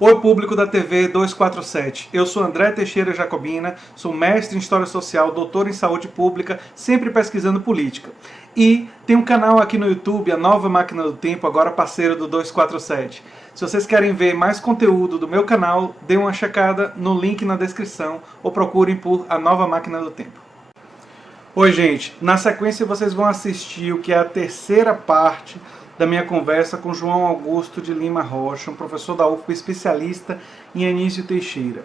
Oi, público da TV 247. Eu sou André Teixeira Jacobina, sou mestre em História Social, doutor em Saúde Pública, sempre pesquisando política. E tem um canal aqui no YouTube, a Nova Máquina do Tempo, agora parceiro do 247. Se vocês querem ver mais conteúdo do meu canal, dê uma checada no link na descrição ou procurem por A Nova Máquina do Tempo. Oi, gente. Na sequência vocês vão assistir o que é a terceira parte da minha conversa com João Augusto de Lima Rocha, um professor da UFPA especialista em Anísio Teixeira.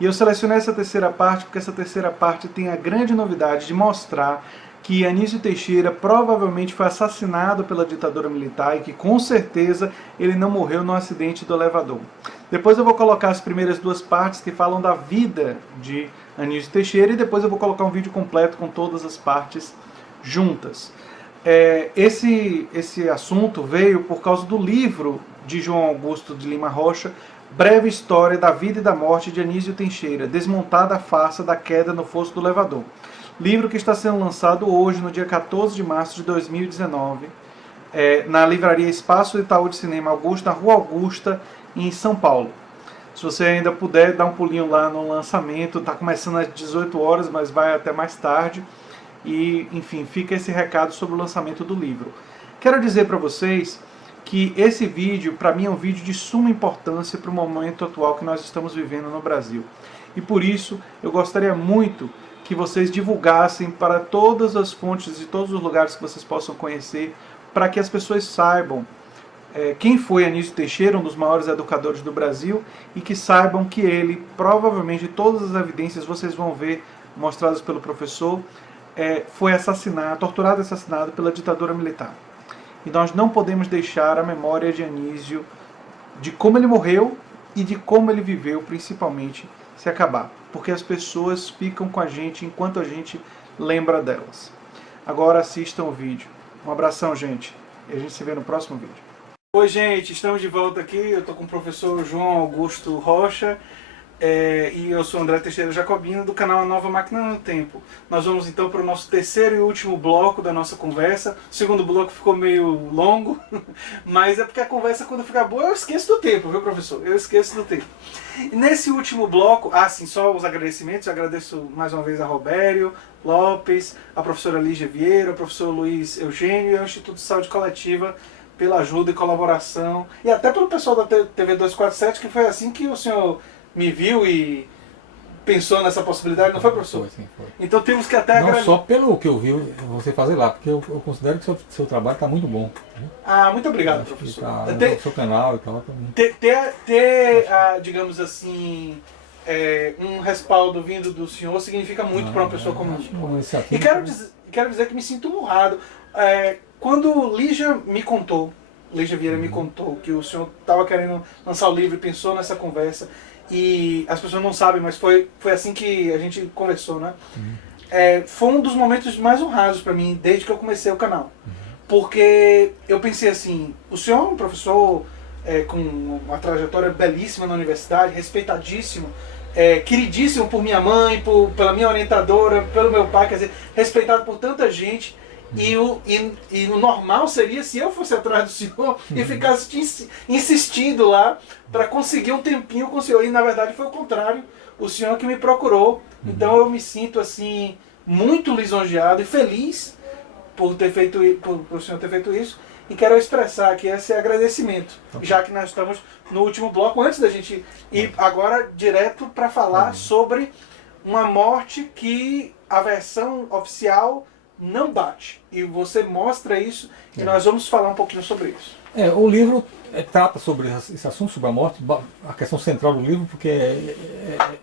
E eu selecionei essa terceira parte porque essa terceira parte tem a grande novidade de mostrar que Anísio Teixeira provavelmente foi assassinado pela ditadura militar e que com certeza ele não morreu no acidente do elevador. Depois eu vou colocar as primeiras duas partes que falam da vida de Anísio Teixeira e depois eu vou colocar um vídeo completo com todas as partes juntas. Esse assunto veio por causa do livro de João Augusto de Lima Rocha, Breve História da Vida e da Morte de Anísio Teixeira, Desmontada a Farsa da Queda no Fosso do Elevador. Livro que está sendo lançado hoje, no dia 14 de março de 2019, na livraria Espaço Itaú de Cinema Augusta, na Rua Augusta, em São Paulo. Se você ainda puder, dar um pulinho lá no lançamento. Está começando às 18 horas, mas vai até mais tarde. E, enfim, fica esse recado sobre o lançamento do livro. Quero dizer para vocês que esse vídeo, para mim, é um vídeo de suma importância para o momento atual que nós estamos vivendo no Brasil. E por isso, eu gostaria muito que vocês divulgassem para todas as fontes e todos os lugares que vocês possam conhecer, para que as pessoas saibam quem foi Anísio Teixeira, um dos maiores educadores do Brasil, e que saibam que ele, provavelmente, todas as evidências vocês vão ver mostradas pelo professor, foi torturado e assassinado pela ditadura militar. E nós não podemos deixar a memória de Anísio, de como ele morreu e de como ele viveu, principalmente, se acabar. Porque as pessoas ficam com a gente enquanto a gente lembra delas. Agora assistam o vídeo. Um abração, gente. E a gente se vê no próximo vídeo. Oi, gente. Estamos de volta aqui. Eu estou com o professor João Augusto Rocha. E eu sou André Teixeira Jacobina, do canal A Nova Máquina do Tempo. Nós vamos então para o nosso terceiro e último bloco da nossa conversa. O segundo bloco ficou meio longo, mas é porque a conversa, quando fica boa, eu esqueço do tempo, viu, professor? Eu esqueço do tempo. E nesse último bloco, sim, só os agradecimentos. Eu agradeço mais uma vez a Robério Lopes, a professora Lígia Vieira, o professor Luiz Eugênio e ao Instituto de Saúde Coletiva pela ajuda e colaboração. E até pelo pessoal da TV 247, que foi assim que o senhor me viu e pensou nessa possibilidade, não foi, professor? Foi, sim, foi. Então temos que até Não só pelo que eu vi você fazer lá, porque eu considero que seu trabalho está muito bom. Muito obrigado, professor. Tá, no seu canal e tal. Digamos assim, um respaldo vindo do senhor significa muito para uma pessoa como eu. E quero dizer que me sinto honrado. Quando Lígia Vieira me contou que o senhor estava querendo lançar o livro e pensou nessa conversa, e as pessoas não sabem, mas foi assim que a gente conversou, né? Foi um dos momentos mais honrados para mim desde que eu comecei o canal. Porque eu pensei assim, o senhor é um professor com uma trajetória belíssima na universidade, respeitadíssimo, queridíssimo por minha mãe, pela minha orientadora, pelo meu pai, quer dizer, respeitado por tanta gente. E o normal seria se eu fosse atrás do senhor e ficasse insistindo lá para conseguir um tempinho com o senhor. E na verdade foi o contrário, o senhor que me procurou. Então eu me sinto assim muito lisonjeado e feliz por o senhor ter feito isso. E quero expressar aqui esse agradecimento, já que nós estamos no último bloco, antes da gente ir agora direto para falar sobre uma morte que a versão oficial não bate. E você mostra isso e nós vamos falar um pouquinho sobre isso. O livro trata sobre esse assunto, sobre a morte, a questão central do livro, porque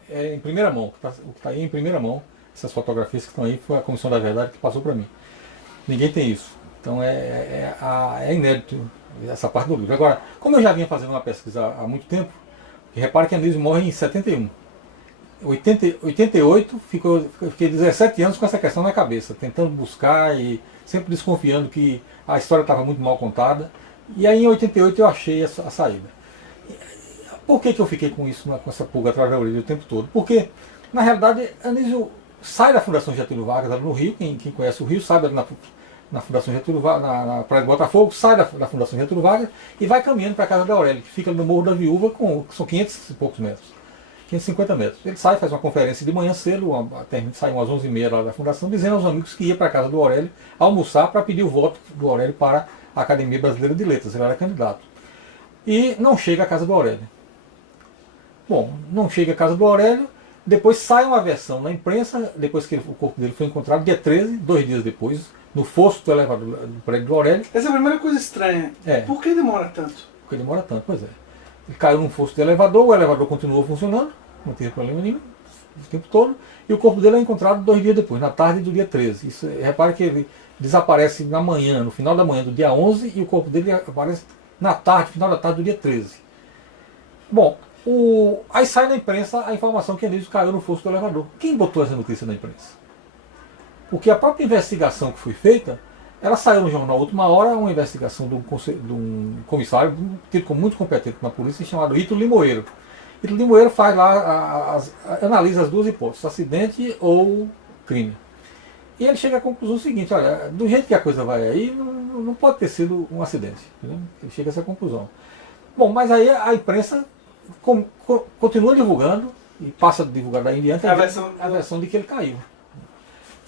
é em primeira mão, o que está aí em primeira mão, essas fotografias que estão aí, foi a Comissão da Verdade que passou para mim. Ninguém tem isso. Então é inédito essa parte do livro. Agora, como eu já vinha fazendo uma pesquisa há muito tempo, repare que Anísio morre em 71. 88, fiquei 17 anos com essa questão na cabeça, tentando buscar e sempre desconfiando que a história estava muito mal contada. E aí em 88 eu achei a saída. Por que eu fiquei com isso, com essa pulga atrás da orelha o tempo todo? Porque, na realidade, Anísio sai da Fundação Getúlio Vargas, ali no Rio. Quem conhece o Rio sabe, ali na Fundação Getúlio Vargas, na Praia do Botafogo, sai da Fundação Getúlio Vargas e vai caminhando para a casa da Aurélia, que fica no Morro da Viúva, que são 500 e poucos metros, 550 metros. Ele sai, faz uma conferência de manhã cedo, sai umas 11h30 lá da Fundação, dizendo aos amigos que ia para a casa do Aurélio almoçar para pedir o voto do Aurélio para a Academia Brasileira de Letras. Ele era candidato. E não chega à casa do Aurélio. Bom, não chega à casa do Aurélio, depois sai uma versão na imprensa, depois que o corpo dele foi encontrado, dia 13, 2 dias depois, no fosso do elevador do prédio do Aurélio. Essa é a primeira coisa estranha. Por que demora tanto? Por que demora tanto? Pois é. Ele caiu num fosso do elevador, o elevador continuou funcionando, não teve problema nenhum o tempo todo, e o corpo dele é encontrado 2 dias depois, na tarde do dia 13. Isso, repare que ele desaparece na manhã, no final da manhã do dia 11, e o corpo dele aparece na tarde, final da tarde do dia 13. Bom, aí sai na imprensa a informação que Anísio caiu no fosso do elevador. Quem botou essa notícia na imprensa? Porque a própria investigação que foi feita, ela saiu no jornal Última Hora, uma investigação de um comissário, tido como muito competente na polícia, chamado Ito Limoeiro. Ito Limoeiro faz lá, analisa as duas hipóteses, acidente ou crime. E ele chega à conclusão seguinte: olha, do jeito que a coisa vai aí, não pode ter sido um acidente. Entendeu? Ele chega a essa conclusão. Bom, mas aí a imprensa continua divulgando, e passa a divulgar daí em diante a versão de que ele caiu.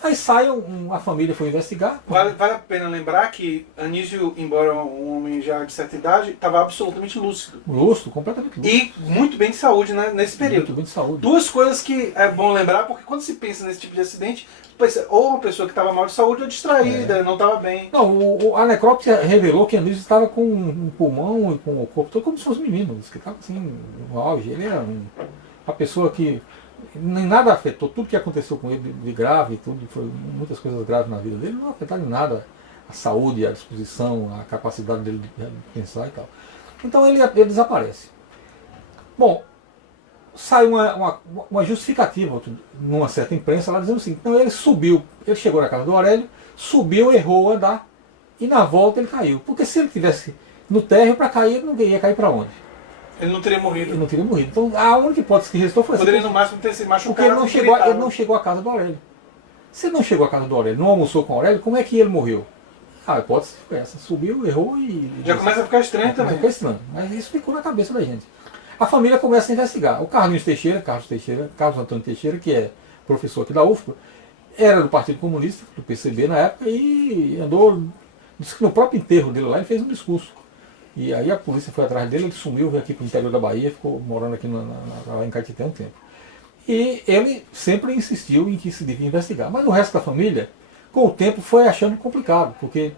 Aí sai, a família foi investigar. Vale a pena lembrar que Anísio, embora um homem já de certa idade, estava absolutamente lúcido. Lúcido, completamente lúcido. E muito bem de saúde, né, nesse período. Muito bem de saúde. Duas coisas que é bom lembrar, porque quando se pensa nesse tipo de acidente, pensa, ou uma pessoa que estava mal de saúde ou distraída, não estava bem. Não, a necrópsia revelou que Anísio estava com um pulmão e com o corpo todo como se fosse menino. Que estava assim, no auge. Ele era uma pessoa que nem nada afetou, tudo que aconteceu com ele de grave, tudo, foi muitas coisas graves na vida dele, não afetaram em nada a saúde, a disposição, a capacidade dele de pensar e tal. Então ele desaparece. Bom, sai uma justificativa numa certa imprensa lá dizendo assim: então ele subiu, ele chegou na casa do Aurélio, subiu, errou a andar e na volta ele caiu. Porque se ele tivesse no térreo para cair, ele não ia cair para onde? Ele não teria morrido. Ele não teria morrido. Então a única hipótese que restou foi poderia no máximo ter se machucado. Porque ele não chegou à casa do Aurélio. Se ele não chegou à casa do Aurélio, não almoçou com o Aurélio, como é que ele morreu? A hipótese foi essa. Subiu, errou e... Já começa a ficar estranho também. Fica estranho. Mas isso ficou na cabeça da gente. A família começa a investigar. O Carlos Antônio Teixeira, que é professor aqui da UFPA, era do Partido Comunista, do PCB na época, e disse que no próprio enterro dele lá ele fez um discurso. E aí a polícia foi atrás dele, ele sumiu, veio aqui para o interior da Bahia, ficou morando aqui lá em Caetité um tempo. E ele sempre insistiu em que se devia investigar. Mas o resto da família, com o tempo, foi achando complicado, porque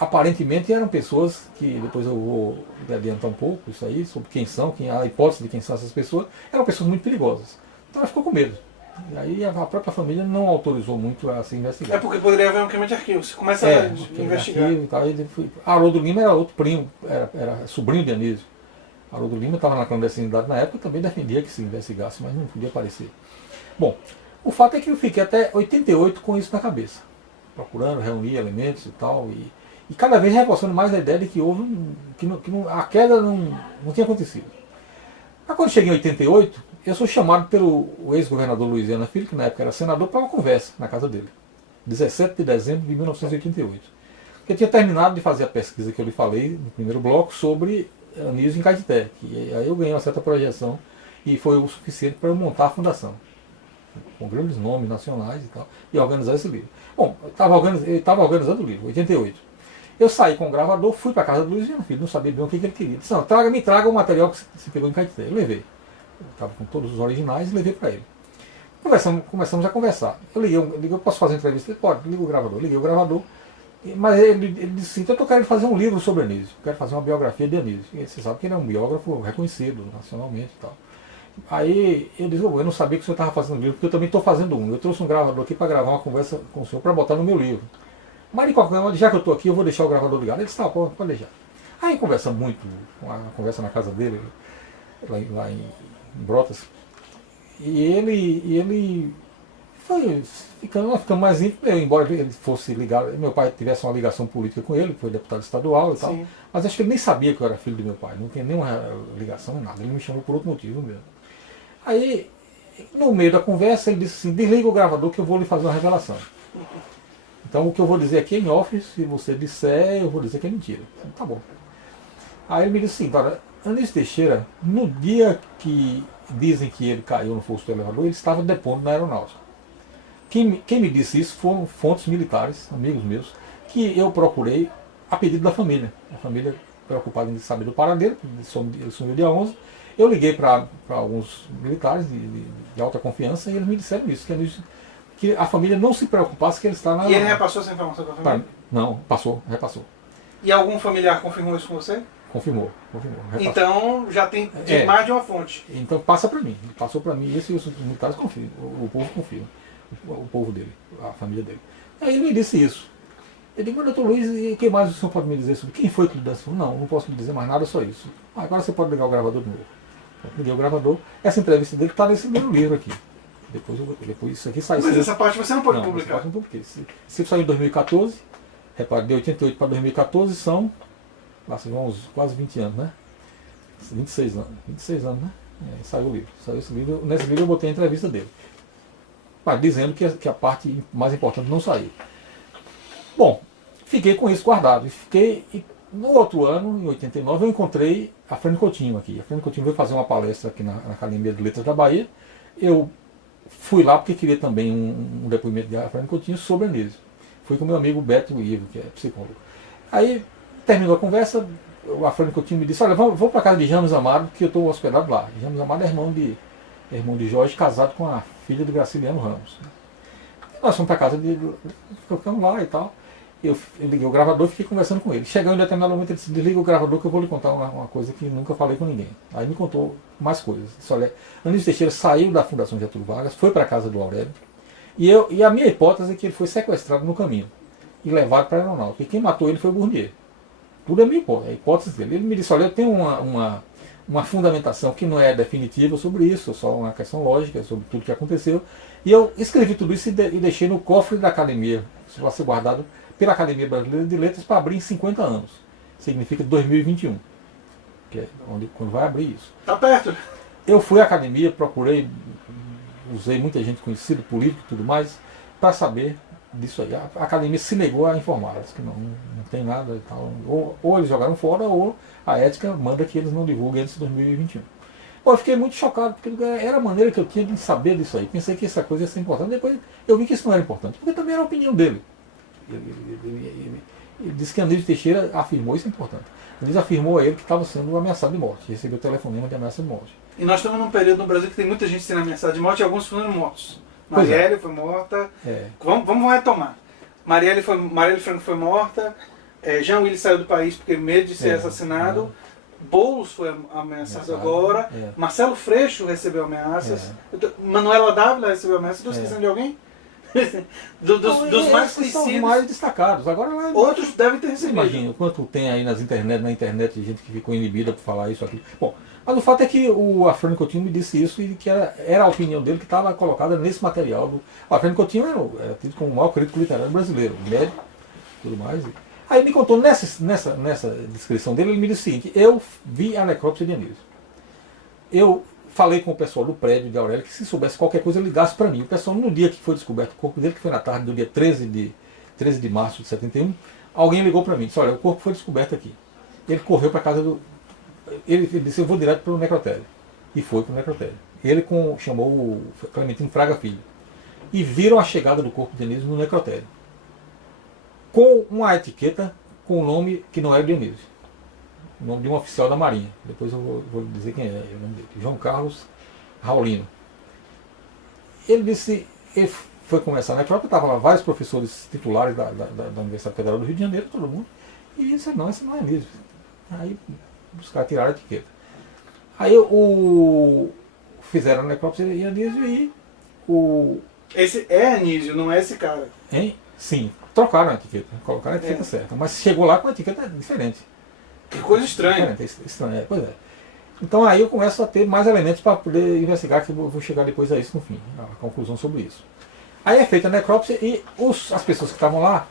aparentemente eram pessoas que, depois eu vou adiantar um pouco isso aí, sobre quem são, a hipótese de quem são essas pessoas, eram pessoas muito perigosas. Então ela ficou com medo. E aí a própria família não autorizou muito a se investigar. É porque poderia haver um queima de arquivo. Você começa a investigar. Arquivo, e tal, Haroldo Lima era outro primo, era sobrinho de Anísio. Haroldo Lima estava na clandestinidade na época e também defendia que se investigasse, mas não podia aparecer. Bom, o fato é que eu fiquei até 88 com isso na cabeça. Procurando, reunir elementos e tal. E cada vez reforçando mais a ideia de que houve a queda não tinha acontecido. Mas quando cheguei em 88, eu sou chamado pelo ex-governador Luiz Viana Filho, que na época era senador, para uma conversa na casa dele. 17 de dezembro de 1988. Eu tinha terminado de fazer a pesquisa que eu lhe falei no primeiro bloco sobre Anísio em Caetité. Aí eu ganhei uma certa projeção e foi o suficiente para eu montar a fundação. Com grandes nomes nacionais e tal, e organizar esse livro. Bom, eu estava organizando o livro, 88. Eu saí com o gravador, fui para a casa do Luiz Viana Filho, não sabia bem o que ele queria. Disse: não, me traga o material que você pegou em Caetité. Eu levei. Eu estava com todos os originais e levei para ele. Começamos a conversar. Eu liguei, eu posso fazer entrevista? Ele pode, liga o gravador. Liguei o gravador, mas ele disse: então eu quero fazer um livro sobre Anísio, quero fazer uma biografia de Anísio. E você sabe que ele é um biógrafo reconhecido nacionalmente e tal. Aí eu disse: eu não sabia que o senhor estava fazendo um livro, porque eu também estou fazendo um. Eu trouxe um gravador aqui para gravar uma conversa com o senhor, para botar no meu livro. Mas de qualquer modo, já que eu estou aqui, eu vou deixar o gravador ligado. Ele disse: tá, pode deixar. Aí conversa muito, uma conversa na casa dele, lá em Brotas, e ele foi ficando mais íntimo, embora ele fosse ligado, meu pai tivesse uma ligação política com ele, foi deputado estadual e tal, mas acho que ele nem sabia que eu era filho do meu pai, não tinha nenhuma ligação, nada, ele me chamou por outro motivo mesmo. Aí, no meio da conversa, ele disse assim: desliga o gravador que eu vou lhe fazer uma revelação. Então o que eu vou dizer aqui é em off, se você disser, eu vou dizer que é mentira. Então, tá bom. Aí ele me disse assim, olha, Anísio Teixeira, no dia que dizem que ele caiu no fosso do elevador, ele estava depondo na aeronáutica. Quem me disse isso foram fontes militares, amigos meus, que eu procurei a pedido da família. A família preocupada em saber do paradeiro, ele sumiu dia 11. Eu liguei para alguns militares de alta confiança e eles me disseram isso, que a família não se preocupasse que ele está na... E ele repassou essa informação para a família? Não, repassou. E algum familiar confirmou isso com você? Confirmou. Repassou. Então já tem mais de uma fonte. Então passa para mim. Passou para mim, isso e os militares confiam. O povo confia. O povo dele, a família dele. Aí ele me disse isso. Eu digo, doutor Luiz, e o que mais o senhor pode me dizer sobre quem foi que lhe disse? Não posso lhe dizer mais nada, só isso. Agora você pode ligar o gravador de novo. Eu liguei o gravador. Essa entrevista dele está nesse meu livro aqui. Depois isso aqui sai. Mas essa parte você não pode publicar. Essa parte não publiquei. Se saiu em 2014, repare, de 88 para 2014 são uns quase 20 anos, né? 26 anos. 26 anos, né? Saiu o livro. Saiu esse livro. Nesse livro eu botei a entrevista dele. Mas dizendo que a parte mais importante não saiu. Bom, fiquei com isso guardado. E no outro ano, em 89, eu encontrei a Frane Coutinho aqui. A Frane Coutinho veio fazer uma palestra aqui na Academia de Letras da Bahia. Eu fui lá porque queria também um depoimento de Frane Coutinho sobre Anísio. Fui com meu amigo Beto Ivo, que é psicólogo. Aí terminou a conversa, a Frane Coutinho me disse, olha, vou para casa de James Amado, que eu estou hospedado lá. James Amado é irmão de Jorge, casado com a filha do Graciliano Ramos. Nós fomos para casa ficamos lá e tal. Eu liguei o gravador e fiquei conversando com ele. Chegando em determinado momento, ele disse, desliga o gravador que eu vou lhe contar uma coisa que nunca falei com ninguém. Aí me contou mais coisas. Disse, olha, Anísio Teixeira saiu da Fundação Getúlio Vargas, foi para a casa do Aurélio, e a minha hipótese é que ele foi sequestrado no caminho e levado para a aeronáutica. E quem matou ele foi o Bournier. Tudo é minha hipótese, a hipótese dele. Ele me disse, olha, eu tenho uma fundamentação que não é definitiva sobre isso, só uma questão lógica sobre tudo que aconteceu. E eu escrevi tudo isso e deixei no cofre da academia, isso vai ser guardado pela Academia Brasileira de Letras para abrir em 50 anos. Significa 2021, que é quando vai abrir isso. Tá perto. Eu fui à academia, procurei, usei muita gente conhecida, político e tudo mais, para saber disso aí. A academia se negou a informar, disse que não tem nada e tal. Ou eles jogaram fora, ou a ética manda que eles não divulguem antes de 2021. Bom, eu fiquei muito chocado, porque era a maneira que eu tinha de saber disso aí. Pensei que essa coisa ia ser importante, depois eu vi que isso não era importante, porque também era a opinião dele. Ele disse que Anísio Teixeira afirmou, isso é importante. Anísio afirmou a ele que estava sendo ameaçado de morte, recebeu telefonema de ameaça de morte. E nós estamos num período no Brasil que tem muita gente sendo ameaçada de morte e alguns foram mortos. Marielle foi morta. Vamos retomar. Marielle Franco foi morta. Jean Willis saiu do país porque medo de ser assassinado. Boulos foi ameaçado agora. Marcelo Freixo recebeu ameaças. Manuela Dávila recebeu ameaças. Estou esquecendo de alguém? dos mais conhecidos. São os mais destacados. Agora, outros devem ter recebido. Imagina o quanto tem aí na internet de gente que ficou inibida por falar isso aqui. Bom, mas o fato é que a Frane Coutinho me disse isso e que era a opinião dele que estava colocada nesse material. A Frane Coutinho era tido como o maior crítico literário brasileiro, médico, tudo mais. Aí ele me contou nessa descrição dele, ele me disse o seguinte: eu vi a necrópsia de Anísio. Eu falei com o pessoal do prédio de Aurélio que se soubesse qualquer coisa ligasse para mim. O pessoal, no dia que foi descoberto o corpo dele, que foi na tarde do dia 13 de março de 71, alguém ligou para mim e disse, olha, o corpo foi descoberto aqui. Ele correu para a casa do... Ele disse, eu vou direto para o necrotério. E foi para o necrotério. Ele chamou o Clementino Fraga Filho. E viram a chegada do corpo de Anísio no necrotério. Com uma etiqueta com o nome que não era de Anísio. O nome de um oficial da Marinha. Depois eu vou dizer quem é o nome dele. João Carlos Raulino. Ele disse, ele foi começar na necrópsia, estavam lá vários professores titulares da Universidade Federal do Rio de Janeiro, todo mundo. E disse, não, esse não é Anísio. Aí os caras tiraram a etiqueta. Aí fizeram a necrópsia de Anísio e Esse é Anísio, não é esse cara. Hein? Sim, trocaram a etiqueta, colocaram a etiqueta certa. Mas chegou lá com a etiqueta diferente. Que coisa estranha. Estranha, pois é. Então aí eu começo a ter mais elementos para poder investigar, que eu vou chegar depois a isso no fim, a conclusão sobre isso. Aí é feita a necrópsia e as pessoas que estavam lá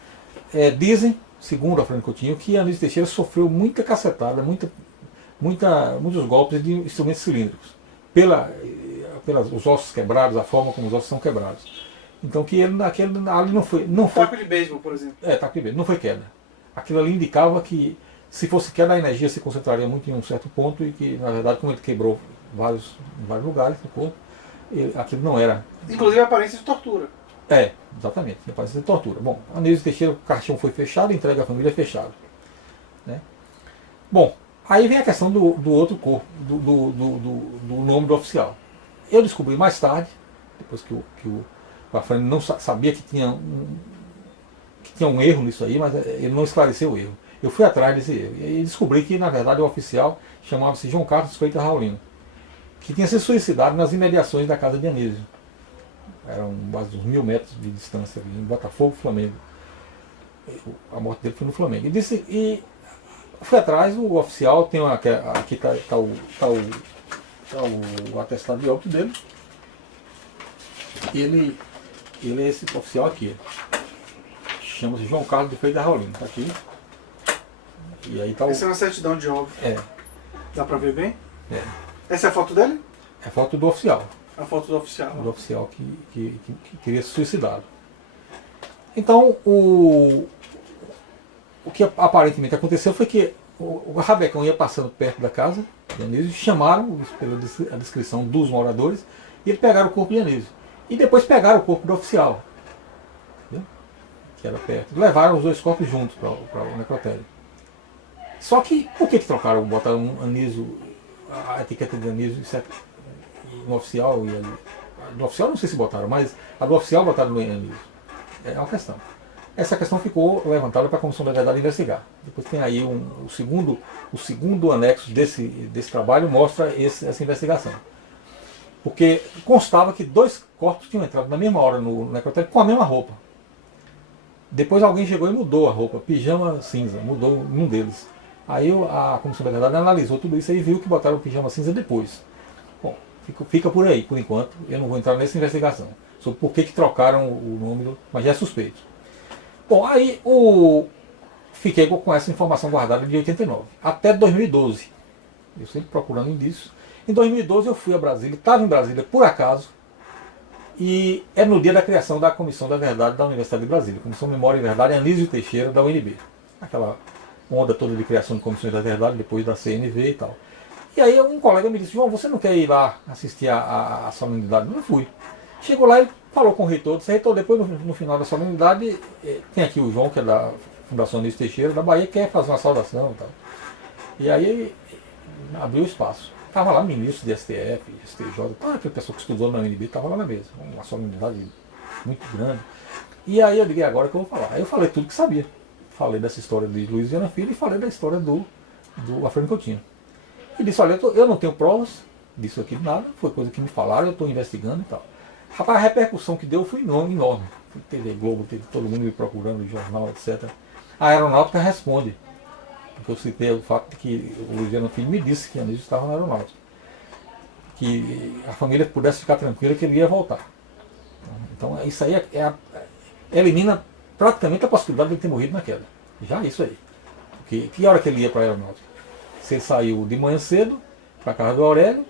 dizem, segundo a Frane Coutinho, que Anísio Teixeira sofreu muita cacetada, muitos golpes de instrumentos cilíndricos, pelos ossos quebrados, a forma como os ossos são quebrados. Então que ele ali não foi Taco de beisebol, por exemplo. taco de beisebol, não foi queda. Aquilo ali indicava que se fosse queda a energia se concentraria muito em um certo ponto e que na verdade como ele quebrou em vários lugares no corpo, aquilo não era. Inclusive a aparência de tortura. Exatamente, aparência de tortura. Bom, Anísio Teixeira, o caixão foi fechado, entrega à família fechado. Né? Bom, aí vem a questão do outro corpo, do nome do oficial. Eu descobri mais tarde, depois que o Afrânio não sabia que tinha um erro nisso aí, mas ele não esclareceu o erro. Eu fui atrás desse erro e descobri que, na verdade, o oficial chamava-se João Carlos Freitas Raulino, que tinha se suicidado nas imediações da casa de Anísio. Eram quase uns 1000 metros de distância ali, em Botafogo, Flamengo. A morte dele foi no Flamengo. E fui atrás, o oficial, tem aqui está o atestado de óbito dele. Ele é esse oficial aqui. Chama-se João Carlos de Freitas Raulino. Está aqui. E aí tá Essa é uma certidão de óbito. Dá pra ver bem? Essa é a foto dele? É a foto do oficial. A foto do oficial. Do oficial que teria se suicidado. Então, o que aparentemente aconteceu foi que o rabecão ia passando perto da casa de Anísio, chamaram, pela a descrição dos moradores, e pegaram o corpo de Anísio. E depois pegaram o corpo do oficial, entendeu? Que era perto. Levaram os dois corpos juntos para o necrotério. Só que, por que trocaram? Botaram Anísio, a etiqueta de Anísio no oficial, e no oficial não sei se botaram, mas a do oficial botaram no Anísio. É uma questão. Essa questão ficou levantada para a Comissão da Verdade investigar. Depois tem aí o segundo anexo desse trabalho, mostra essa investigação. Porque constava que 2 corpos tinham entrado na mesma hora no necrotério com a mesma roupa. Depois alguém chegou e mudou a roupa, pijama cinza, mudou um deles. Aí a Comissão da Verdade analisou tudo isso e viu que botaram o pijama cinza depois. Bom, fica por aí, por enquanto. Eu não vou entrar nessa investigação sobre por que trocaram o nome, mas já é suspeito. Bom, aí fiquei com essa informação guardada de 89, até 2012. Eu sempre procurando indícios. Em 2012 eu fui a Brasília, estava em Brasília por acaso, e é no dia da criação da Comissão da Verdade da Universidade de Brasília, Comissão Memória e Verdade, Anísio Teixeira, da UNB. Aquela onda toda de criação de comissões da verdade, depois da CNV e tal. E aí um colega me disse: João, você não quer ir lá assistir a solenidade? Eu fui. Chegou lá e falou com o reitor, disse: reitor, depois no final da solenidade, tem aqui o João, que é da Fundação Anísio Teixeira, da Bahia, quer fazer uma saudação e tal. E aí abriu o espaço. Estava lá ministro de STF, STJ, aquele pessoa que estudou na UNB, estava lá na mesa. Uma solenidade muito grande. E aí eu liguei: agora que eu vou falar. Aí eu falei tudo que sabia. Falei dessa história de Luiz Viana Filho e falei da história do Afrânio Coutinho. E disse: olha, eu não tenho provas disso aqui, nada, foi coisa que me falaram, eu estou investigando e tal. Rapaz, a repercussão que deu foi enorme. Foi TV Globo, teve todo mundo me procurando, jornal, etc. A Aeronáutica responde. Porque eu citei o fato de que o Luiz Viana Filho me disse que Anísio estava na Aeronáutica. Que a família pudesse ficar tranquila que ele ia voltar. Então isso aí elimina praticamente a possibilidade de ele ter morrido na queda. Já isso aí. Porque que hora que ele ia para a Aeronáutica? Você saiu de manhã cedo para a casa do Aurélio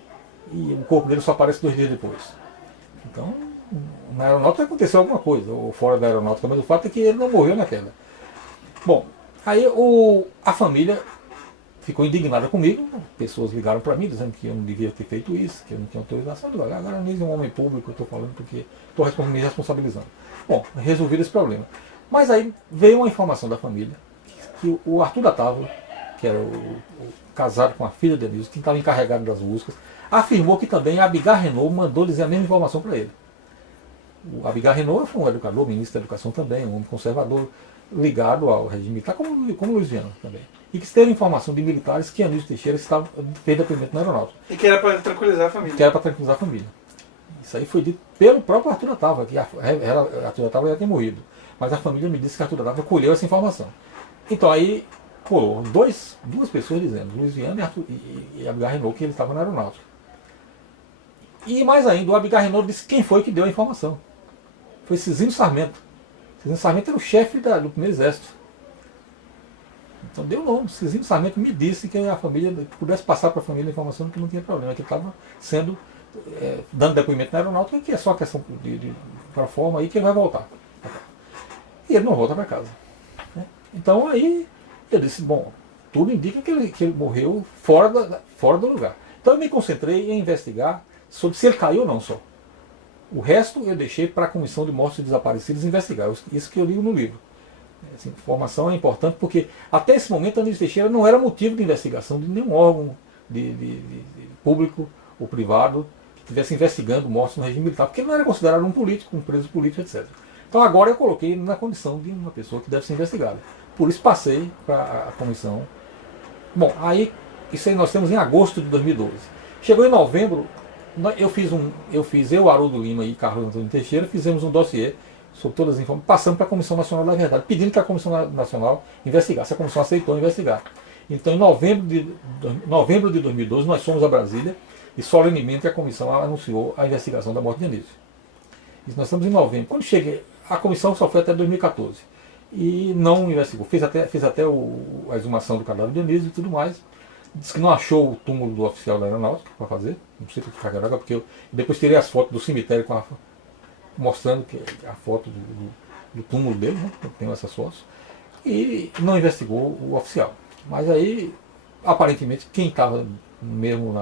e o corpo dele só aparece 2 dias depois. Então, na Aeronáutica aconteceu alguma coisa, ou fora da Aeronáutica, mas o fato é que ele não morreu na queda. Bom, aí a família ficou indignada comigo, pessoas ligaram para mim dizendo que eu não devia ter feito isso, que eu não tinha autorização. Agora Anísio é um homem público, eu estou falando porque estou me responsabilizando. Bom, resolvido esse problema. Mas aí veio uma informação da família que o Arthur da Távola, que era o casado com a filha de Anísio, que estava encarregado das buscas, afirmou que também a Abigar Renault mandou dizer a mesma informação para ele. O Abigar Renault foi um educador, ministro da Educação também, um homem conservador, ligado ao regime militar, como Luiz Viana também. E que teve informação de militares que Anísio Teixeira fez depoimento na Aeronáutica. E que era para tranquilizar a família. Que era para tranquilizar a família. Isso aí foi dito pelo próprio Arthur da Távola, que Arthur da Távola já tinha morrido. Mas a família me disse que Arthur da Távola colheu essa informação. Então aí colou duas pessoas dizendo, Luiz Viana e Abigar Renault, que ele estava na Aeronáutica. E mais ainda, o Abigar Renault disse quem foi que deu a informação. Foi Cizinho Sarmento. Cizinho Sarmento era o chefe do primeiro exército. Então deu o nome. Cizinho Sarmento me disse que a família pudesse passar para a família a informação de que não tinha problema, que ele estava sendo dando depoimento na aeronáutica, que é só questão para forma aí que ele vai voltar. E ele não volta para casa. Né? Então aí eu disse, bom, tudo indica que ele morreu fora do lugar. Então eu me concentrei em investigar sobre se ele caiu ou não só. O resto eu deixei para a Comissão de Mortos e Desaparecidos investigar. Isso que eu li no livro. Essa informação é importante porque até esse momento Anísio Teixeira não era motivo de investigação de nenhum órgão de público ou privado que estivesse investigando mortos no regime militar, porque ele não era considerado um político, um preso político, etc. Então agora eu coloquei ele na condição de uma pessoa que deve ser investigada. Por isso passei para a comissão. Bom, aí isso aí nós temos em agosto de 2012. Chegou em novembro, eu, Haroldo Lima e Carlos Antônio Teixeira, fizemos um dossiê sobre todas as informações, passando para a Comissão Nacional da Verdade, pedindo que a Comissão Nacional investigasse. A comissão aceitou investigar. Então, em novembro de 2012, nós fomos a Brasília e solenemente a comissão anunciou a investigação da morte de Anísio. Isso nós estamos em novembro. Quando cheguei, a comissão só foi até 2014 e não investigou. Fez até a exumação do cadáver de Anísio e tudo mais. Disse que não achou o túmulo do oficial da aeronáutica para fazer, não sei por que carga, porque eu depois tirei as fotos do cemitério mostrando que a foto do túmulo dele, né? Eu tenho essas fotos, e não investigou o oficial. Mas aí, aparentemente, quem estava mesmo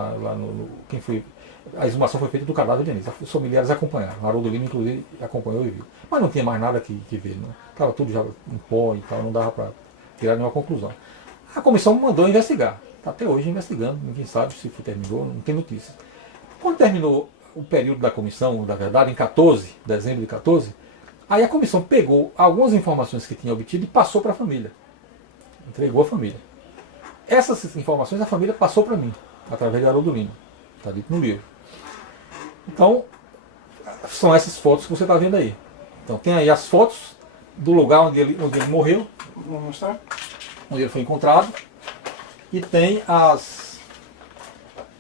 quem foi. A exumação foi feita do cadáver de Anísio. Os familiares acompanharam. Haroldo Lima, inclusive, acompanhou e viu. Mas não tinha mais nada que ver. Estava tudo já em pó e tal, não dava para tirar nenhuma conclusão. A comissão mandou investigar. Está até hoje investigando, ninguém sabe se terminou, não tem notícia. Quando terminou o período da comissão, da verdade, em dezembro de 14, aí a comissão pegou algumas informações que tinha obtido e passou para a família. Entregou à família. Essas informações a família passou para mim, através de Haroldo Lima. Está dito no livro. Então, são essas fotos que você está vendo aí. Então tem aí as fotos do lugar onde ele morreu. Vou mostrar. Onde ele foi encontrado. E tem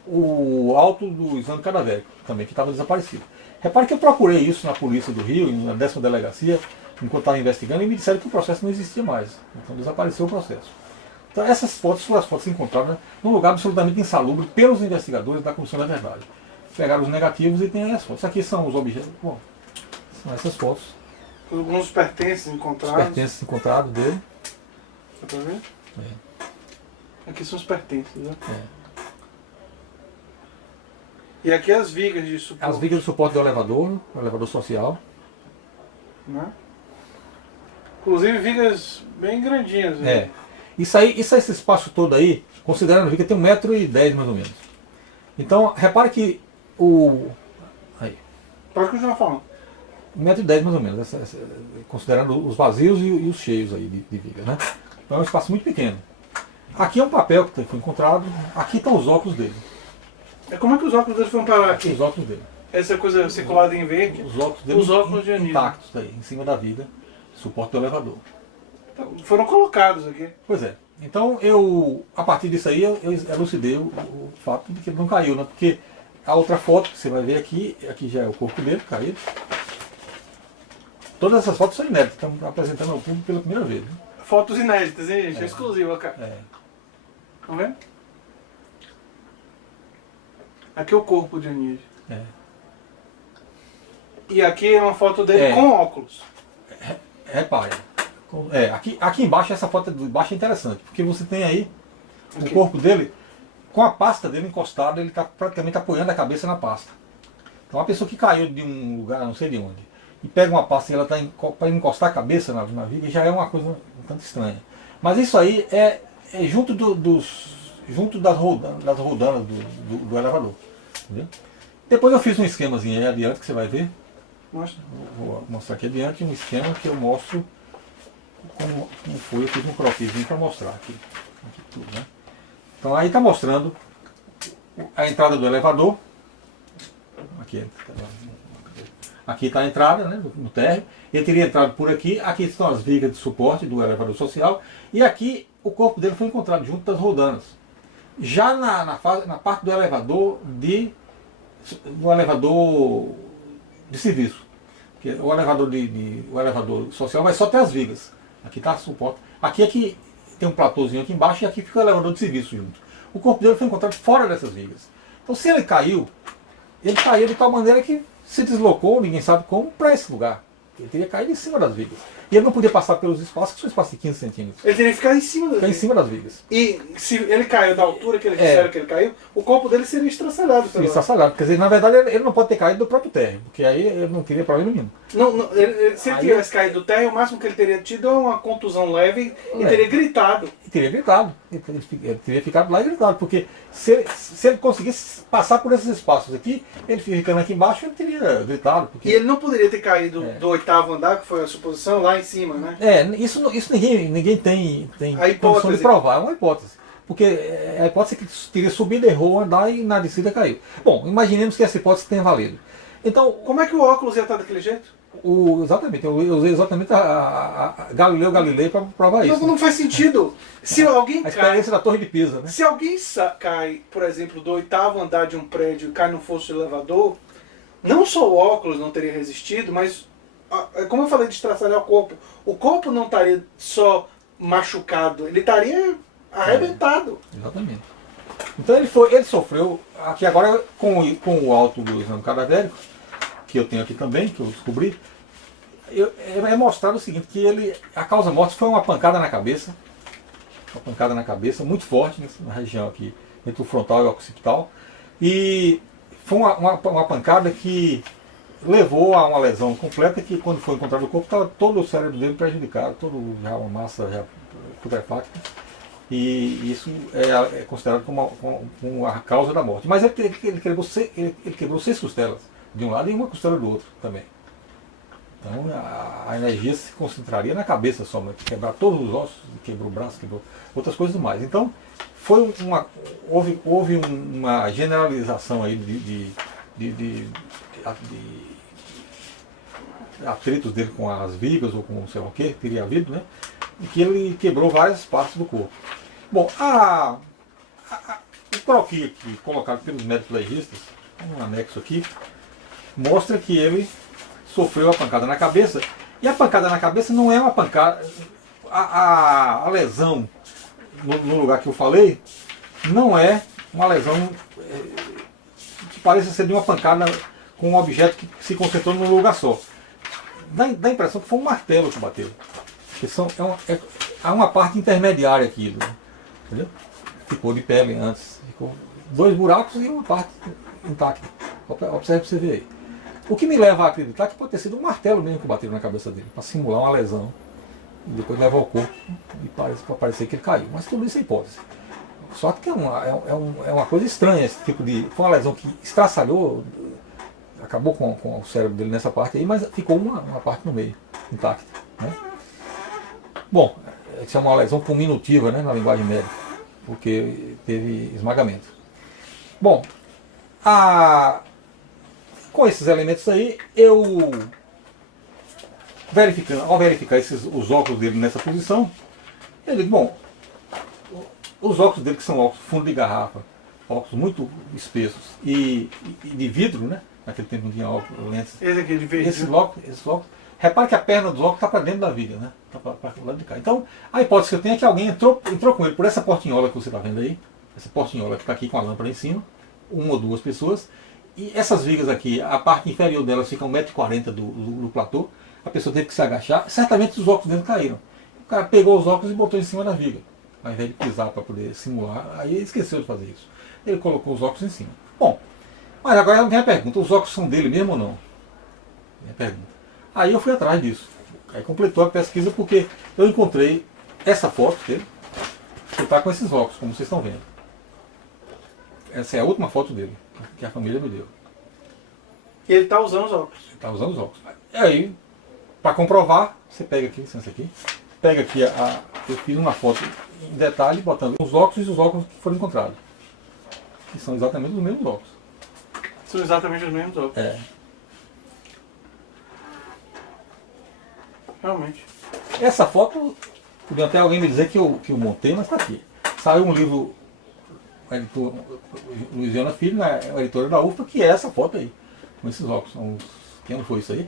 o auto do exame cadavérico, também, que estava desaparecido. Repare que eu procurei isso na polícia do Rio, na 10ª delegacia, enquanto estava investigando, e me disseram que o processo não existia mais. Então desapareceu o processo. Então essas fotos foram as fotos encontradas num lugar absolutamente insalubre pelos investigadores da Comissão da Verdade. Pegaram os negativos e tem aí as fotos. Aqui são os objetos. Bom, são essas fotos. Alguns pertences encontrados. Os pertences encontrados dele. Dá pra ver? É. Aqui são os pertences, né? É. E aqui as vigas de suporte. As vigas de suporte do elevador social. Né? Inclusive vigas bem grandinhas. Né? É. Isso aí, esse espaço todo aí, considerando a viga, tem 1,10 m mais ou menos. Então, repare que aí. Pode continuar falando. 1,10 m mais ou menos, considerando os vazios e os cheios aí de viga, né? Então é um espaço muito pequeno. Aqui é um papel que foi encontrado, aqui estão os óculos dele. Como é que os óculos dele foram parar aqui? Os óculos dele. Essa coisa circulada em verde? Os óculos dele. Os óculos de Anísio. Intactos aí, em cima da viga, suporte do elevador. Então, foram colocados aqui. Pois é. Então a partir disso aí, eu elucidei o fato de que ele não caiu, né? Porque a outra foto que você vai ver aqui já é o corpo dele caído. Todas essas fotos são inéditas, estamos apresentando ao público pela primeira vez. Né? Fotos inéditas, hein, gente? É exclusiva, cara. É. Tá vendo? Aqui é o corpo de Anísio. É. E aqui é uma foto dele com óculos. Repare. Aqui embaixo, essa foto de baixo é interessante, porque você tem aí o corpo dele, com a pasta dele encostada, ele está praticamente apoiando a cabeça na pasta. Então uma pessoa que caiu de um lugar, não sei de onde, e pega uma pasta e ela está para encostar a cabeça na viga, já é uma coisa um tanto estranha. Mas isso aí é junto das rodanas do elevador. Entendeu? Depois eu fiz um esquemazinho aí adiante que você vai ver. Mostra. Vou mostrar aqui adiante um esquema que eu mostro como foi. Eu fiz um croquiszinho para mostrar aqui tudo, né? Então aí está mostrando a entrada do elevador. Aqui está a entrada, né, no térreo. Ele teria entrado por aqui. Aqui estão as vigas de suporte do elevador social. E aqui o corpo dele foi encontrado junto das rodanas. Já na parte do elevador de serviço. Porque o elevador social vai só até as vigas. Aqui está o suporte. Aqui tem um platôzinho aqui embaixo e aqui fica o elevador de serviço junto. O corpo dele foi encontrado fora dessas vigas. Então se ele caiu, ele caiu de tal maneira que se deslocou, ninguém sabe como, para esse lugar. Ele teria caído em cima das vigas. E ele não podia passar pelos espaços, que são espaços de 15 centímetros. Ele teria que ficar em cima das Ficar em vigas. cima das vigas. E se ele caiu da altura que eles disseram que ele caiu, o corpo dele seria estraçalhado. Isso está salgado. Quer dizer, na verdade, ele não pode ter caído do próprio térreo, porque aí ele não teria problema nenhum. Se ele tivesse caído do térreo, o máximo que ele teria tido é uma contusão leve e teria gritado. Ele teria gritado. Ele teria ficado lá e gritado, porque se ele conseguisse passar por esses espaços aqui, ele ficando aqui embaixo, ele teria gritado. Porque... E ele não poderia ter caído do 8º andar, que foi a suposição, lá em cima, né? Isso ninguém tem A condição de hipótese. provar, é uma hipótese. Porque a hipótese é que teria subido, errou o andar e na descida caiu. Bom, imaginemos que essa hipótese tenha valido. Então, Como é que o óculos ia estar daquele jeito? exatamente, eu usei exatamente a Galileu Galilei para provar isso. Não faz sentido. Se alguém A cai, experiência da Torre de Pisa, né? se alguém cai, por exemplo, do 8º andar de um prédio e cai no fosso do elevador, não só o óculos não teria resistido, mas, como eu falei de estraçalhar o corpo não estaria só machucado, ele estaria arrebentado. Exatamente. Então ele sofreu, aqui agora com o alto do exame cadavérico, que eu tenho aqui também, que eu descobri, é mostrado o seguinte, que a causa morte foi uma pancada na cabeça, muito forte na região aqui, entre o frontal e o occipital, e foi uma pancada que levou a uma lesão completa, que quando foi encontrado o corpo, estava todo o cérebro dele prejudicado, já uma massa já putrefacta, e isso é considerado como a causa da morte. Mas ele quebrou 6 costelas, de um lado e uma costela do outro também. Então a energia se concentraria na cabeça somente, quebrar todos os ossos, quebrou o braço, quebrou outras coisas mais. Então houve uma generalização aí de atritos dele com as vigas ou com não sei o que teria havido, né? E que ele quebrou várias partes do corpo. Bom, o croquis aqui colocado pelos médicos legistas, um anexo aqui, mostra que ele sofreu a pancada na cabeça. E a pancada na cabeça não é uma pancada. A lesão no lugar que eu falei não é uma lesão que parece ser de uma pancada com um objeto que se concentrou num lugar só. Dá a impressão que foi um martelo que bateu. Há uma parte intermediária aqui. Entendeu? Ficou de pele antes. Ficou 2 buracos e uma parte intacta. Observe para você ver aí. O que me leva a acreditar que pode ter sido um martelo mesmo que bateu na cabeça dele, para simular uma lesão. E depois levar ao corpo e para parecer que ele caiu. Mas tudo isso é hipótese. Só que é uma coisa estranha esse tipo de. Foi uma lesão que estraçalhou, acabou com o cérebro dele nessa parte aí, mas ficou uma parte no meio, intacta. Né? Bom, isso é uma lesão cominutiva, né, na linguagem médica, porque teve esmagamento. Bom, com esses elementos aí, ao verificar os óculos dele nessa posição, eu digo, bom, os óculos dele que são óculos fundo de garrafa, óculos muito espessos e de vidro, né? Naquele tempo não tinha óculos, lentes. Esse aqui de verde. Esses óculos, repare que a perna dos óculos está para dentro da viga, né? Está para o lado de cá. Então, a hipótese que eu tenho é que alguém entrou com ele por essa portinhola que você está vendo aí, essa portinhola que está aqui com a lâmpada em cima, 1 ou 2 pessoas, e essas vigas aqui, a parte inferior delas fica a 1,40 m do platô, a pessoa teve que se agachar, certamente os óculos dele caíram. O cara pegou os óculos e botou em cima da viga, ao invés de pisar para poder simular, aí ele esqueceu de fazer isso. Ele colocou os óculos em cima. Bom, mas agora vem a pergunta, os óculos são dele mesmo ou não? Minha pergunta. Aí eu fui atrás disso. Aí completou a pesquisa porque eu encontrei essa foto dele, que está com esses óculos, como vocês estão vendo. Essa é a última foto dele, que a família me deu. E ele está usando os óculos. Ele está usando os óculos. E aí, para comprovar, você pega aqui, licença aqui, pega aqui, eu fiz uma foto em detalhe, botando os óculos e os óculos que foram encontrados. Que são exatamente os mesmos óculos. São exatamente os mesmos óculos. É. Realmente. Essa foto, podia até alguém me dizer que eu montei, mas está aqui. Saiu um livro, o editor Luiziana Filho, né, a editora da UFA, que é essa foto aí, com esses óculos. Que ano foi isso aí?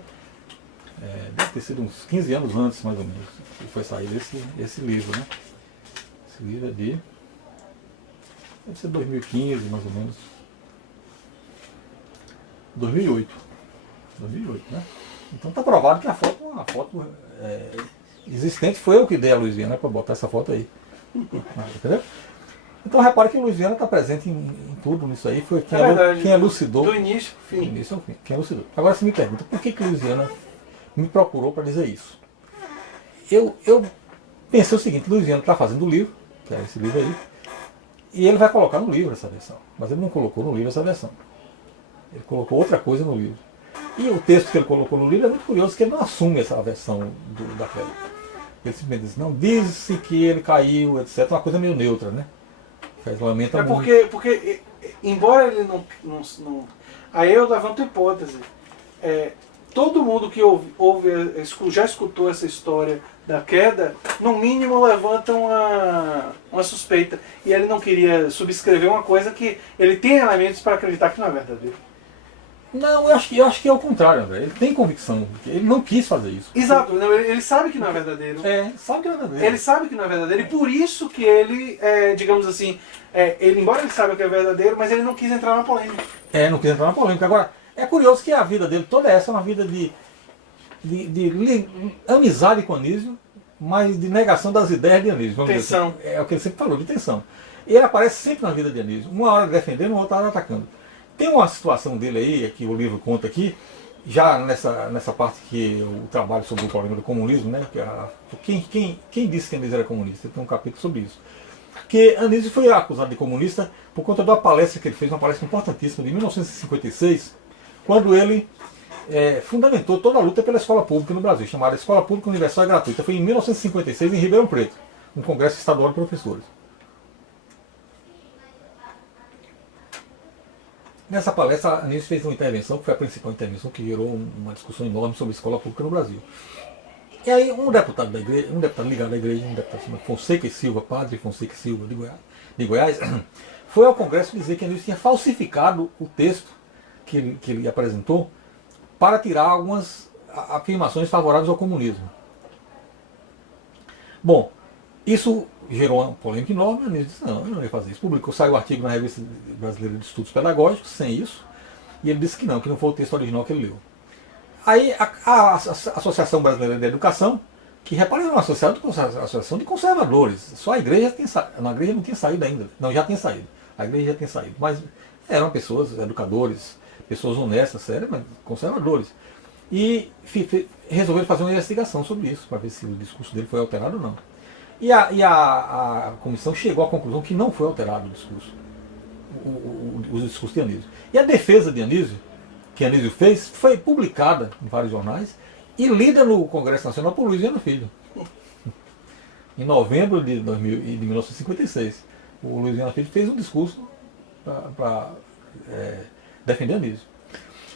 Deve ter sido uns 15 anos antes, mais ou menos, que foi sair esse livro, né? Esse livro é deve ser 2015, mais ou menos. 2008. 2008, né? Então está provado que a foto existente foi eu que dei a Luiziana para botar essa foto aí. Entendeu? Então repare que Luiziana está presente em tudo nisso aí. Foi quem elucidou. Do início ao fim. Do início ao fim. Quem elucidou. Agora você me pergunta, por que Luiziana me procurou para dizer isso? Eu pensei o seguinte, Luiziana está fazendo o livro, que é esse livro aí, e ele vai colocar no livro essa versão. Mas ele não colocou no livro essa versão. Ele colocou outra coisa no livro. E o texto que ele colocou no livro é muito curioso, que ele não assume essa versão da queda. Ele simplesmente diz, não, disse que ele caiu, etc. Uma coisa meio neutra, né? Lamenta muito. Porque, embora ele não... Aí eu levanto a hipótese. Todo mundo que já escutou essa história da queda, no mínimo levanta uma suspeita. E ele não queria subscrever uma coisa que ele tem elementos para acreditar que não é verdadeiro. Não, eu acho que é o contrário, André. Ele tem convicção. Ele não quis fazer isso. Exato, não, ele sabe que não é verdadeiro. Sabe que não é verdadeiro. Ele sabe que não é verdadeiro e por isso que ele, digamos assim, embora ele saiba que é verdadeiro, mas ele não quis entrar na polêmica. Não quis entrar na polêmica. Agora, é curioso que a vida dele toda essa é uma vida de amizade com Anísio, mas de negação das ideias de Anísio. Tensão. Assim. É o que ele sempre falou, de tensão. E ele aparece sempre na vida de Anísio. Uma hora defendendo, uma outra hora atacando. Tem uma situação dele aí, que o livro conta aqui, já nessa parte que eu trabalho sobre o problema do comunismo, né? Quem disse que Anísio era comunista? Tem um capítulo sobre isso. Que Anísio foi acusado de comunista por conta da palestra que ele fez, uma palestra importantíssima de 1956, quando ele fundamentou toda a luta pela escola pública no Brasil, chamada Escola Pública Universal e Gratuita. Foi em 1956, em Ribeirão Preto, um congresso estadual de professores. Nessa palestra, Anísio fez uma intervenção, que foi a principal intervenção, que gerou uma discussão enorme sobre a escola pública no Brasil. E aí um deputado da igreja, um deputado ligado à igreja, um deputado chamado Fonseca e Silva, padre Fonseca e Silva de Goiás, foi ao Congresso dizer que Anísio tinha falsificado o texto que ele apresentou para tirar algumas afirmações favoráveis ao comunismo. Bom, isso gerou uma polêmica enorme. Anísio disse, não, eu não ia fazer isso. Publicou, saiu o artigo na Revista Brasileira de Estudos Pedagógicos, sem isso, e ele disse que não foi o texto original que ele leu. Aí a Associação Brasileira de Educação, que repara, é uma associação de conservadores, só a igreja tem saído, a igreja não tinha saído ainda, não, já tinha saído, a igreja já tinha saído, mas eram pessoas, educadores, pessoas honestas, sérias, mas conservadores. E resolveram fazer uma investigação sobre isso, para ver se o discurso dele foi alterado ou não. E a comissão chegou à conclusão que não foi alterado o discurso, o discurso de Anísio. E a defesa de Anísio, que Anísio fez, foi publicada em vários jornais e lida no Congresso Nacional por Luiziano Filho. Em novembro de 1956, o Luiziano Filho fez um discurso para defender Anísio.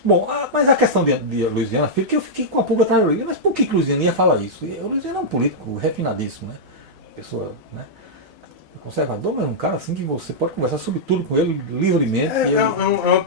Bom, mas a questão de Luiziano Filho, que eu fiquei com a pulga atrás da orelha, mas por que Luiziano ia falar isso? O Luiziano é um político refinadíssimo, né? Pessoa, né? Conservador, mas um cara assim que você pode conversar sobre tudo com ele livremente.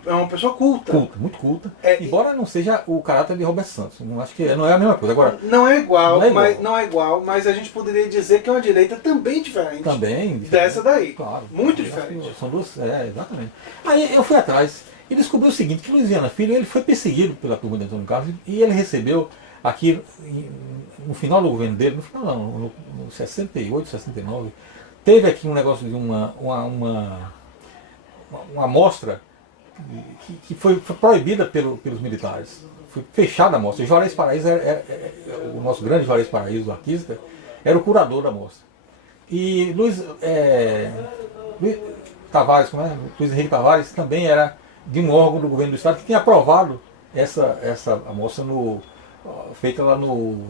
É uma pessoa culta. Muito culta. Embora não seja o caráter de Roberto Santos. Não acho que não é a mesma coisa. Agora, não é igual, mas a gente poderia dizer que é uma direita também diferente. Também. Dessa daí. Claro. Muito diferente. São duas. Exatamente. Aí eu fui atrás e descobri o seguinte, que Luiziano Filho ele foi perseguido pela turma de Antônio Carlos e ele recebeu aqui no final do governo dele, no final não, no 68, 69, teve aqui um negócio de uma amostra que foi proibida pelos militares. Foi fechada a amostra. Juarez Paraíso, o nosso grande Juarez Paraíso, o artista, era o curador da amostra. E Luiz Tavares, Luiz Henrique Tavares, também era de um órgão do governo do Estado que tinha aprovado essa amostra feita lá no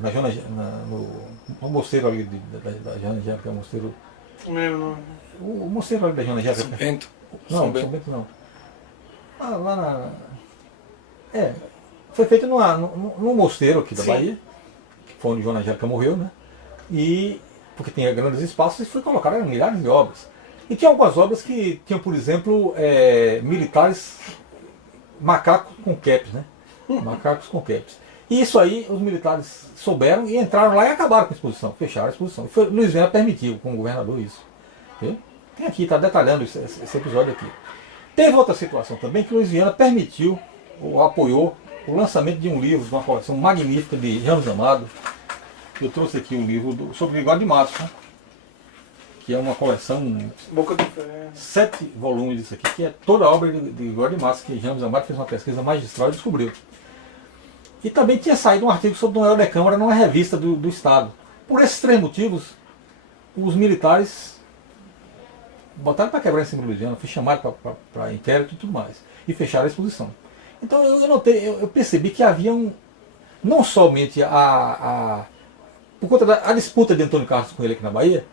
mosteiro ali da Joana Angélica, que é o mosteiro. O mosteiro ali da Joana Angélica. São Bento? Não, São Bento não. Lá foi feito num mosteiro aqui da Bahia, que foi onde Joana Angélica morreu, né? E porque tinha grandes espaços e foi colocado milhares de obras. E tinha algumas obras que tinham, por exemplo, militares macacos com caps, né? Macacos com caps. E isso aí os militares souberam e entraram lá e acabaram com a exposição, fecharam a exposição. E Luiz Viana permitiu, como governador, isso. Viu? Tem aqui, está detalhando esse episódio aqui. Teve outra situação também que Luiz Viana permitiu ou apoiou o lançamento de um livro, de uma coleção magnífica de Ramos Amado. Eu trouxe aqui o livro sobre Bigode de Matos, né? Que é uma coleção, Boca do Inferno. 7 volumes disso aqui, que é toda a obra de Bigode de Matos, que Ramos Amado fez uma pesquisa magistral e descobriu. E também tinha saído um artigo sobre Noel de Câmara numa revista do Estado. Por esses 3 motivos, os militares botaram para quebrar em cima do Luiziano, fui chamado para inquérito e tudo mais. E fecharam a exposição. Então eu percebi que havia não somente por conta da disputa de Antônio Carlos com ele aqui na Bahia,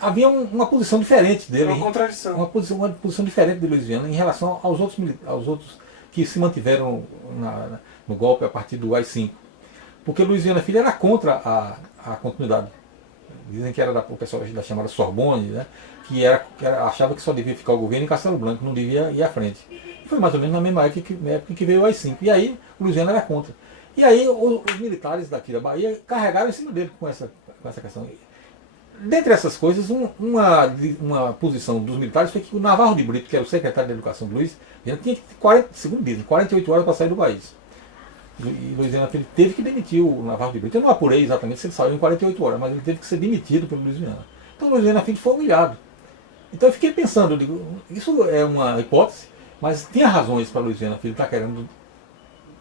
havia uma posição diferente dele. Uma contradição. Uma posição diferente de Luiziano em relação aos outros que se mantiveram no golpe a partir do AI-5. Porque Luiziano Filho era contra a continuidade. Dizem que era o pessoal da chamada Sorbonne, né? que achava que só devia ficar o governo em Castelo Branco, não devia ir à frente. E foi mais ou menos na mesma época que veio o AI-5. E aí o Luiziano era contra. E aí os militares daqui da Bahia carregaram em cima dele com essa questão. Dentre essas coisas, uma posição dos militares foi que o Navarro de Brito, que era o secretário de Educação do Luiz, tinha que ter, segundo dizem, 48 horas para sair do país. E Luiziano Filho teve que demitir o Navarro de Brito. Eu não apurei exatamente se ele saiu em 48 horas, mas ele teve que ser demitido pelo Luiziano. Então o Luiziano Filho foi humilhado. Então eu fiquei pensando, isso é uma hipótese, mas tinha razões para Luiziano Filho estar querendo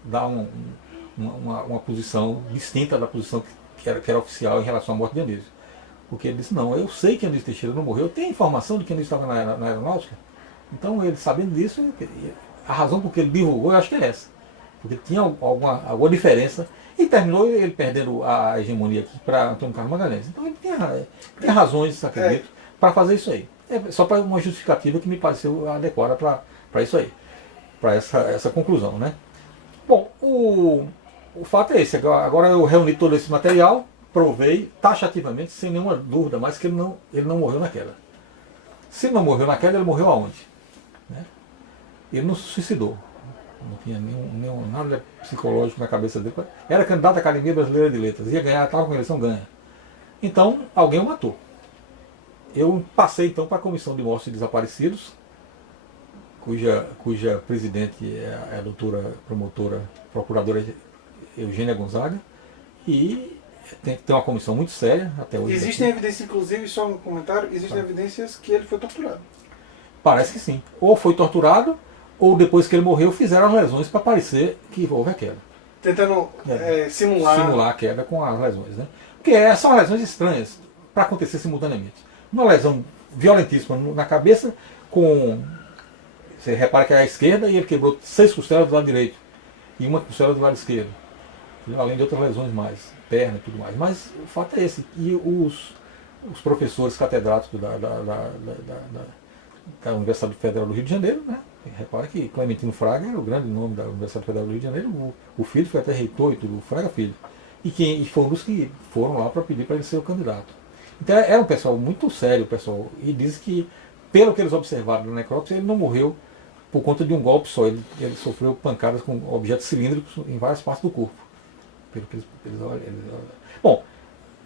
dar uma posição distinta da posição que era oficial em relação à morte de Anísio. Porque ele disse, não, eu sei que Anísio Teixeira não morreu, eu tenho informação de que Anísio estava na aeronáutica. Então ele, sabendo disso, a razão por que ele divulgou, eu acho que é essa. Porque tinha alguma diferença e terminou ele perdendo a hegemonia aqui para Antônio Carlos Magalhães. Então ele tem razões, acredito, para fazer isso aí. É só para uma justificativa que me pareceu adequada para isso aí, para essa conclusão, né? Bom, o fato é esse. Agora eu reuni todo esse material, provei taxativamente, sem nenhuma dúvida mais, que ele não morreu na queda. Se ele não morreu na queda, ele morreu aonde? Né? Ele não se suicidou. Não tinha nada psicológico na cabeça dele. Era candidato à Academia Brasileira de Letras. Ia ganhar, estava com a eleição, ganha. Então, alguém o matou. Eu passei então para a Comissão de Mortos e Desaparecidos, cuja presidente é a doutora promotora, procuradora Eugênia Gonzaga, e tem uma comissão muito séria até hoje. Existem evidências, inclusive, só um comentário, existem evidências que ele foi torturado. Parece que sim. Ou foi torturado, ou depois que ele morreu, fizeram as lesões para parecer que houve a queda. Tentando simular a queda com as lesões. Né? Porque são lesões estranhas para acontecer simultaneamente. Uma lesão violentíssima na cabeça, você repara que é a esquerda e ele quebrou 6 costelas do lado direito e uma costela do lado esquerdo. Além de outras lesões mais, perna e tudo mais. Mas o fato é esse. E os professores catedráticos da Universidade Federal do Rio de Janeiro, né? Repara que Clementino Fraga era o grande nome da Universidade Federal do Rio de Janeiro, o filho foi até reitor e tudo, o Fraga Filho. E foram os que foram lá para pedir para ele ser o candidato. Então era um pessoal muito sério, pessoal, e diz que, pelo que eles observaram na necrópsia, ele não morreu por conta de um golpe só, ele sofreu pancadas com objetos cilíndricos em várias partes do corpo. Pelo que Bom,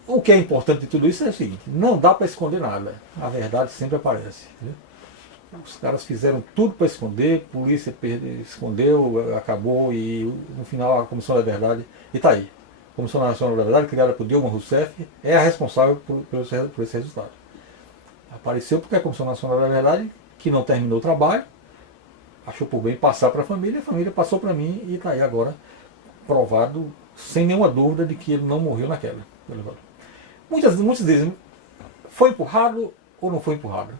o que é importante de tudo isso é o seguinte, não dá para esconder nada, a verdade sempre aparece. Entendeu? Os caras fizeram tudo para esconder, a polícia escondeu, acabou e no final a Comissão da Verdade, e está aí. A Comissão Nacional da Verdade, criada por Dilma Rousseff, é a responsável por esse resultado. Apareceu porque a Comissão Nacional da Verdade, que não terminou o trabalho, achou por bem passar para a família passou para mim e está aí agora provado, sem nenhuma dúvida, de que ele não morreu na queda. Muitos dizem, foi empurrado ou não foi empurrado?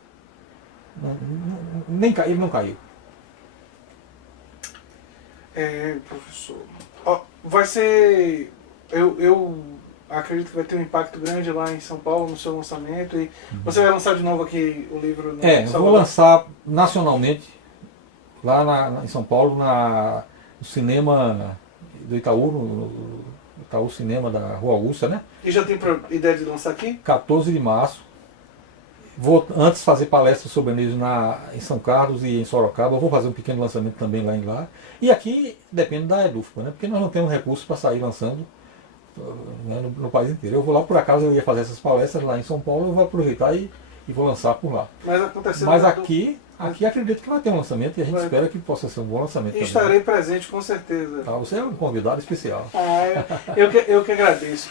Ele não caiu. Professor, vai ser... Eu acredito que vai ter um impacto grande lá em São Paulo no seu lançamento. E você vai lançar de novo aqui o livro? Vou lançar nacionalmente lá em São Paulo, no cinema do Itaú, no Itaú Cinema da Rua Augusta, né? E já tem ideia de lançar aqui? 14 de março. Vou antes fazer palestras sobre Anísio em São Carlos e em Sorocaba. Eu vou fazer um pequeno lançamento também lá. E aqui depende da EDUFPA, né? Porque nós não temos recursos para sair lançando, né, no país inteiro. Eu vou lá, por acaso eu ia fazer essas palestras lá em São Paulo, eu vou aproveitar e vou lançar por lá. Mas Mas aqui Aqui acredito que vai ter um lançamento e a gente espera que possa ser um bom lançamento. Estarei presente, com certeza. Tá, você é um convidado especial. Eu que agradeço.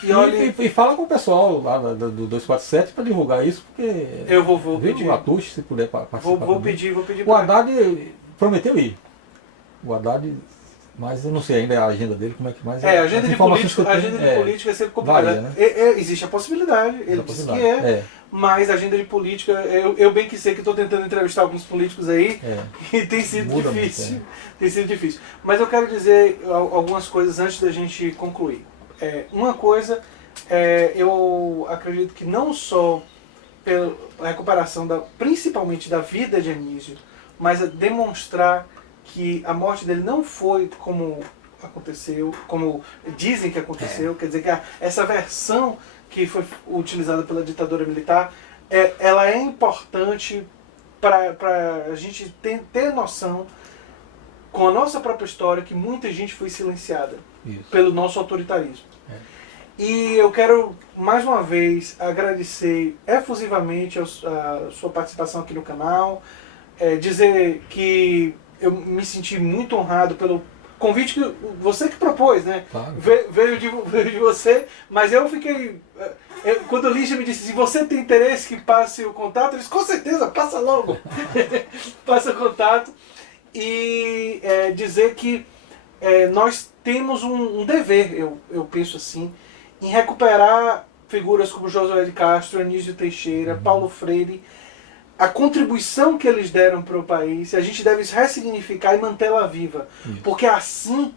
E fala com o pessoal lá do 247 para divulgar isso, porque eu vou pedir. O Atush, se puder participar. Vou pedir. O Haddad prometeu ir. O Haddad, mas eu não sei ainda a agenda dele, como é que mais. A agenda de política é sempre complicada. Varia, né? Existe a possibilidade, ele disse que mas a agenda de política, eu bem que sei que estou tentando entrevistar alguns políticos aí, e tem sido difícil. Tem sido difícil. Mas eu quero dizer algumas coisas antes da gente concluir. Uma coisa, eu acredito que não só pela recuperação principalmente da vida de Anísio, mas a demonstrar que a morte dele não foi como aconteceu, como dizem que aconteceu, quer dizer que essa versão que foi utilizada pela ditadura militar, ela é importante para a gente ter noção, com a nossa própria história, que muita gente foi silenciada pelo nosso autoritarismo. E eu quero, mais uma vez, agradecer efusivamente a sua participação aqui no canal, dizer que eu me senti muito honrado pelo convite que você que propôs, né? Claro. Veio de você, mas eu fiquei... quando o Lígia me disse assim, você tem interesse que passe o contato? Eu disse, com certeza, passa logo. Passa o contato. E dizer que nós temos um dever, eu penso assim, em recuperar figuras como Josué de Castro, Anísio Teixeira, Paulo Freire, a contribuição que eles deram para o país, a gente deve ressignificar e mantê-la viva. Porque assim,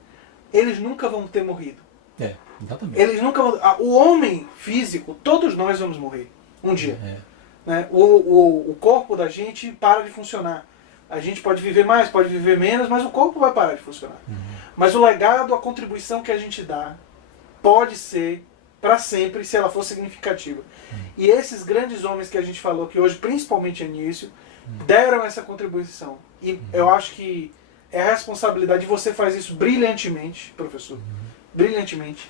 eles nunca vão ter morrido. Exatamente. Eles nunca vão... O homem físico, todos nós vamos morrer. Um dia. Né? O corpo da gente para de funcionar. A gente pode viver mais, pode viver menos, mas o corpo vai parar de funcionar. Mas o legado, a contribuição que a gente dá, pode ser para sempre, se ela for significativa. E esses grandes homens que a gente falou, que hoje, principalmente Anísio, deram essa contribuição. E eu acho que é a responsabilidade, e você faz isso brilhantemente, professor, brilhantemente,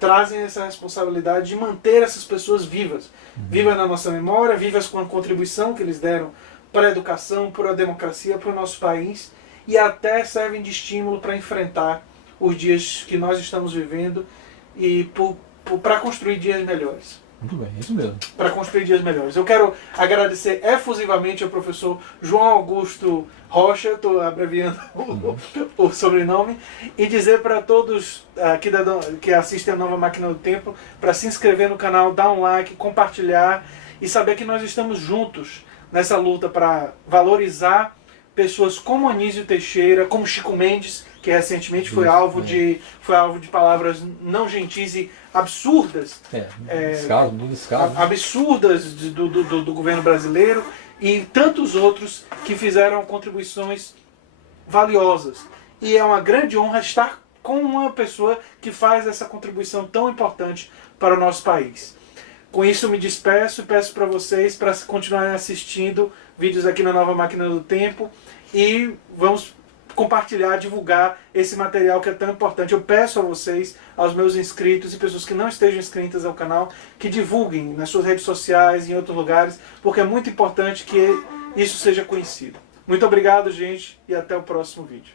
trazem essa responsabilidade de manter essas pessoas vivas. Vivas na nossa memória, vivas com a contribuição que eles deram para a educação, para a democracia, para o nosso país, e até servem de estímulo para enfrentar os dias que nós estamos vivendo e para construir dias melhores. Muito bem, isso mesmo. Para construir dias melhores. Eu quero agradecer efusivamente ao professor João Augusto Rocha, estou abreviando o sobrenome, e dizer para todos aqui que assistem a Nova Máquina do Tempo, para se inscrever no canal, dar um like, compartilhar e saber que nós estamos juntos nessa luta para valorizar pessoas como Anísio Teixeira, como Chico Mendes, que recentemente foi alvo de palavras não gentis e absurdas, absurdas do governo brasileiro, e tantos outros que fizeram contribuições valiosas. E é uma grande honra estar com uma pessoa que faz essa contribuição tão importante para o nosso país. Com isso eu me despeço e peço para vocês para continuarem assistindo vídeos aqui na Nova Máquina do Tempo, e vamos compartilhar, divulgar esse material que é tão importante. Eu peço a vocês, aos meus inscritos e pessoas que não estejam inscritas ao canal, que divulguem nas suas redes sociais e em outros lugares, porque é muito importante que isso seja conhecido. Muito obrigado, gente, e até o próximo vídeo.